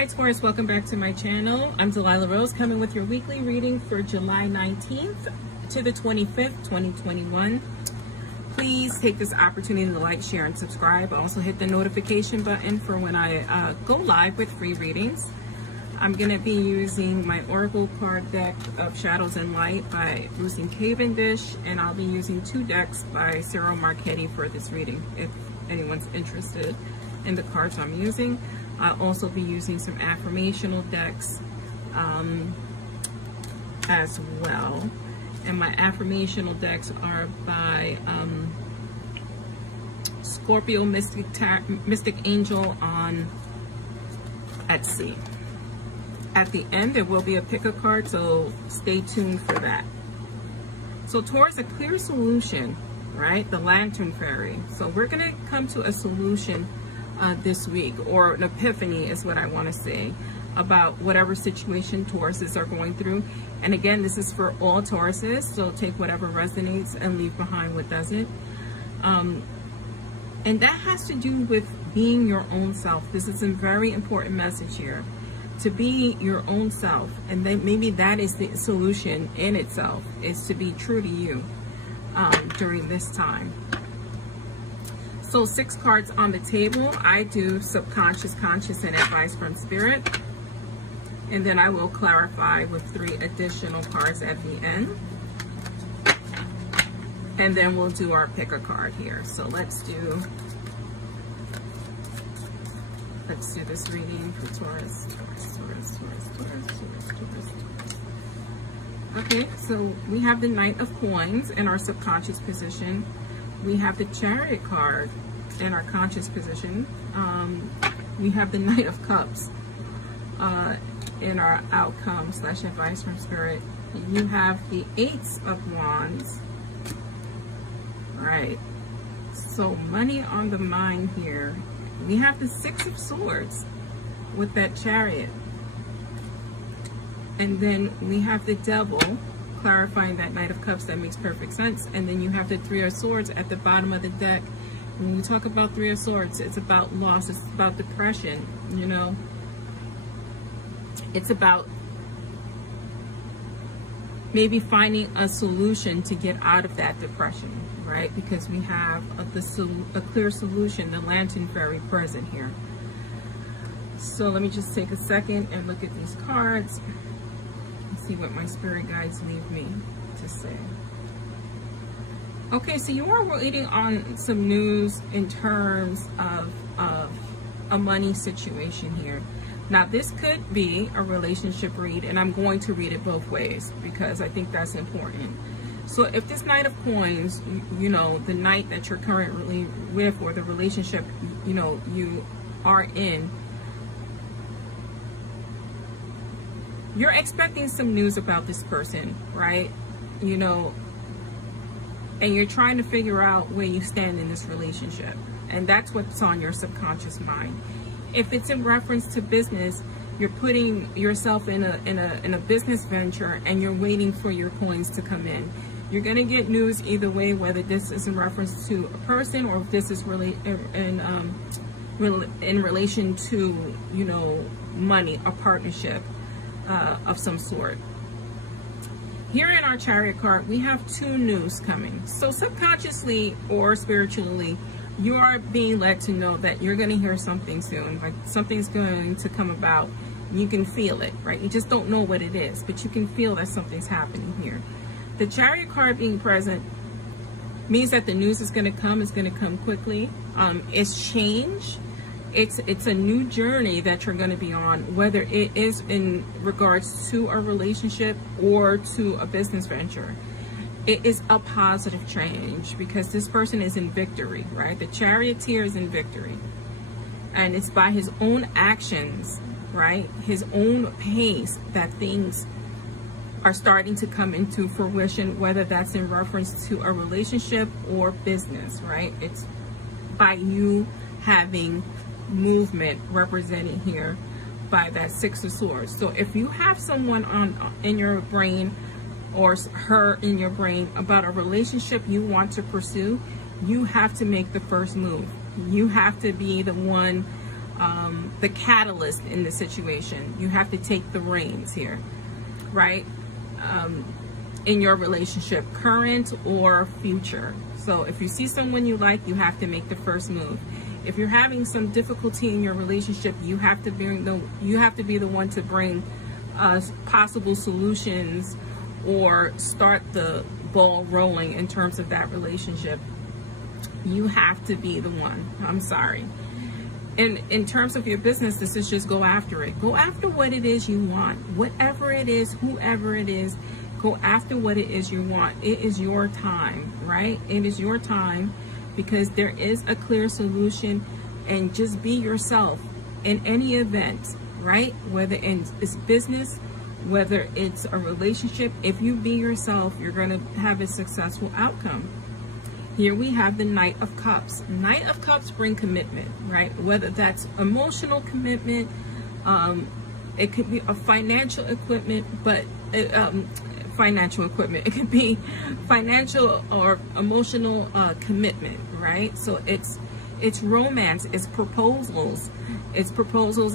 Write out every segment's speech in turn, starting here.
Hi Taurus, welcome back to my channel. I'm Delilah Rose, coming with your weekly reading for July 19th to the 25th, 2021. Please take this opportunity to like, share, and subscribe. Also hit the notification button for when I go live with free readings. I'm going to be using my Oracle card deck of Shadows and Light by Bruce and Cavendish, and I'll be using two decks by Cyril Marchetti for this reading if anyone's interested in the cards I'm using. I'll also be using some affirmational decks as well. And my affirmational decks are by Scorpio Mystic Angel on Etsy. At the end, there will be a Pickacard, so stay tuned for that. So towards a clear solution, right? The Lantern Fairy. So we're going to come to a solution this week, or an epiphany is what I want to say, about whatever situation Tauruses are going through. And again, this is for all Tauruses, so take whatever resonates and leave behind what doesn't. And that has to do with being your own self. This is a very important message here. To be your own self, and then maybe that is the solution in itself, is to be true to you during this time. So 6 cards on the table. I do subconscious, conscious, and advice from spirit. And then I will clarify with 3 additional cards at the end. And then we'll do our pick a card here. So let's do this reading for Taurus. Okay, so we have the Knight of Coins in our subconscious position. We have the Chariot card in our conscious position. We have the Knight of Cups in our outcome / advice from spirit. And you have the Ace of Wands. All right, so money on the mind here. We have the 6 of Swords with that Chariot. And then we have the Devil, clarifying that Knight of Cups. That makes perfect sense. And then you have the 3 of Swords at the bottom of the deck. When you talk about 3 of Swords, it's about loss. It's about depression, you know. It's about maybe finding a solution to get out of that depression, right? Because we have a clear solution, the Lantern Fairy, present here. So let me just take a second and look at these cards and see what my spirit guides leave me to say. Okay, so you are waiting on some news in terms of a money situation here. Now, this could be a relationship read, and I'm going to read it both ways because I think that's important. So if this Knight of Coins, you know, the knight that you're currently with, or the relationship, you know, you are in, you're expecting some news about this person, right? You know, and you're trying to figure out where you stand in this relationship. And that's what's on your subconscious mind. If it's in reference to business, you're putting yourself in a business venture and you're waiting for your coins to come in. You're going to get news either way, whether this is in reference to a person or if this is really in relation to, you know, money, a partnership of some sort. Here in our Chariot card, we have 2 news coming. So subconsciously or spiritually, you are being led to know that you're going to hear something soon, like something's going to come about. You can feel it, right? You just don't know what it is, but you can feel that something's happening here. The Chariot card being present means that the news is going to come. It's going to come quickly. It's change. It's a new journey that you're going to be on, whether it is in regards to a relationship or to a business venture. It is a positive change because this person is in victory, right? The Charioteer is in victory. And it's by his own actions, right? His own pace that things are starting to come into fruition, whether that's in reference to a relationship or business, right? It's by you having movement represented here by that 6 of Swords. So if you have someone in your brain or her in your brain about a relationship you want to pursue, you have to make the first move. You have to be the one the catalyst in the situation. You have to take the reins here, right? In your relationship, current or future. So if you see someone you like, you have to make the first move. If you're having some difficulty in your relationship, you have to be the one to bring possible solutions or start the ball rolling in terms of that relationship. You have to be the one. I'm sorry. And in terms of your business, this is just go after it. Go after what it is you want. Whatever it is, whoever it is, go after what it is you want. It is your time, right? It is your time, because there is a clear solution. And just be yourself in any event, right? Whether it's business, whether it's a relationship, if you be yourself, you're going to have a successful outcome. Here we have the Knight of Cups. Knight of Cups bring commitment, right? Whether that's emotional commitment, it could be a financial equipment, but financial equipment. It could be financial or emotional commitment, right? So it's romance, it's proposals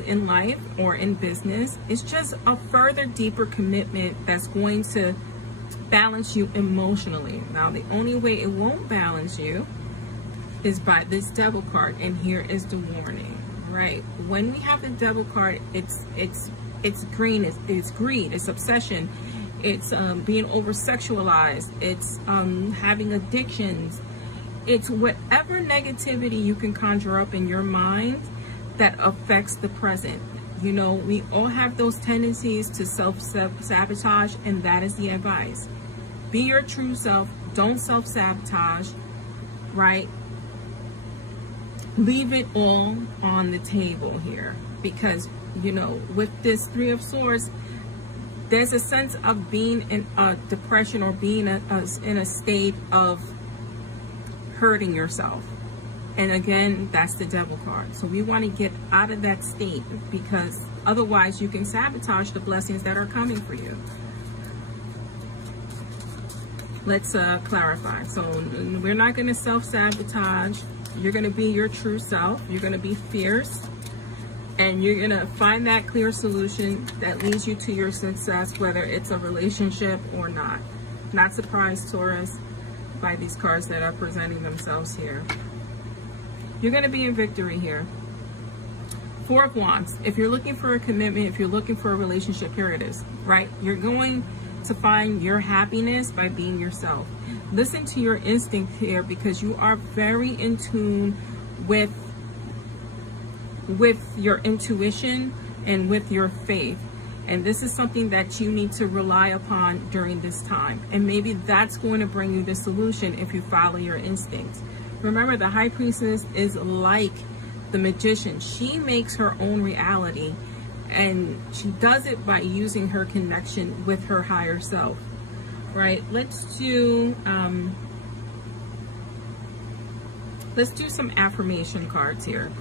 in life or in business. It's just a further deeper commitment that's going to balance you emotionally. Now, the only way it won't balance you is by this Devil card, and here is the warning, right? When we have the Devil card, it's green, it's greed, it's obsession, it's being over sexualized, it's having addictions. It's whatever negativity you can conjure up in your mind that affects the present. You know, we all have those tendencies to self-sabotage, and that is the advice. Be your true self. Don't self-sabotage, right? Leave it all on the table here, because, you know, with this Three of Swords, there's a sense of being in a depression or being in a state of hurting yourself. And again, that's the Devil card. So we want to get out of that state, because otherwise you can sabotage the blessings that are coming for you. Let's clarify. So we're not going to self-sabotage. You're going to be your true self. You're going to be fierce. And you're going to find that clear solution that leads you to your success, whether it's a relationship or not. Not surprised, Taurus, by these cards that are presenting themselves here. You're going to be in victory here. Four of Wands. If you're looking for a commitment, if you're looking for a relationship, here it is, right? You're going to find your happiness by being yourself. Listen to your instinct here, because you are very in tune with your intuition and with your faith. And this is something that you need to rely upon during this time. And maybe that's going to bring you the solution if you follow your instincts. Remember, the High Priestess is like the magician. She makes her own reality, and she does it by using her connection with her higher self, right? Let's do some affirmation cards here,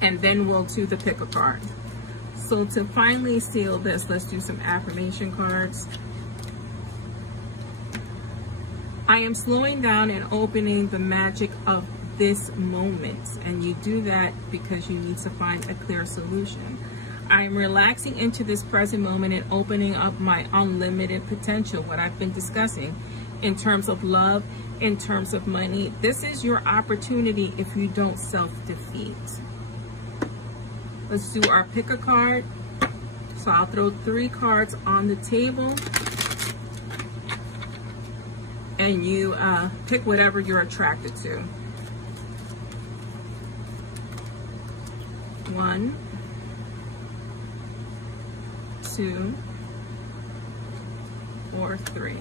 and then we'll do the Pickacard. So to finally seal this, let's do some affirmation cards. I am slowing down and opening the magic of this moment. And you do that because you need to find a clear solution. I am relaxing into this present moment and opening up my unlimited potential, what I've been discussing in terms of love, in terms of money. This is your opportunity if you don't self-defeat. Let's do our pick a card. So I'll throw 3 cards on the table, and you pick whatever you're attracted to. 1, 2, or 3.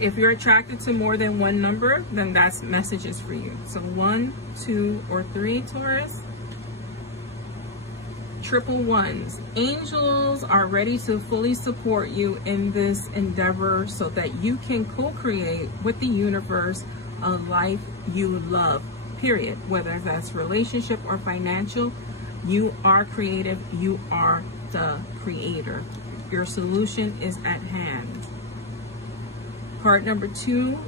If you're attracted to more than one number, then that's messages for you. So 1, 2, or 3, Taurus. Triple ones. Angels are ready to fully support you in this endeavor so that you can co-create with the universe a life you love, period. Whether that's relationship or financial, you are creative. You are the creator. Your solution is at hand. Card number 2,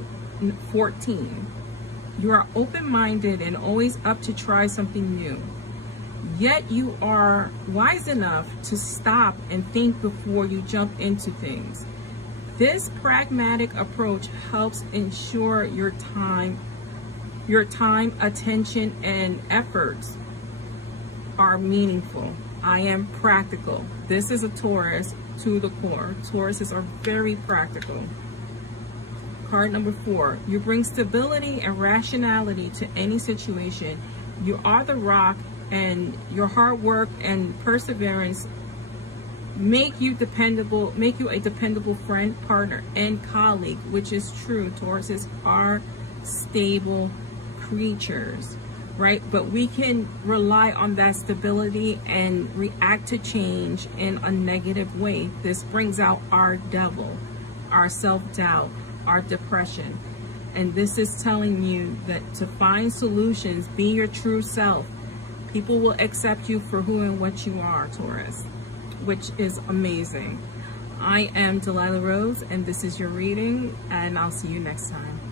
14. You are open-minded and always up to try something new. Yet you are wise enough to stop and think before you jump into things. This pragmatic approach helps ensure your time, attention, and efforts are meaningful. I am practical. This is a Taurus to the core. Tauruses are very practical. Card number 4. You bring stability and rationality to any situation. You are the rock, and your hard work and perseverance make you a dependable friend, partner, and colleague, which is true. Tauruses are stable creatures, right? But we can rely on that stability and react to change in a negative way. This brings out our devil, our self-doubt, our depression. And this is telling you that to find solutions, be your true self. People will accept you for who and what you are, Taurus, which is amazing. I am Delilah Rose, and this is your reading, and I'll see you next time.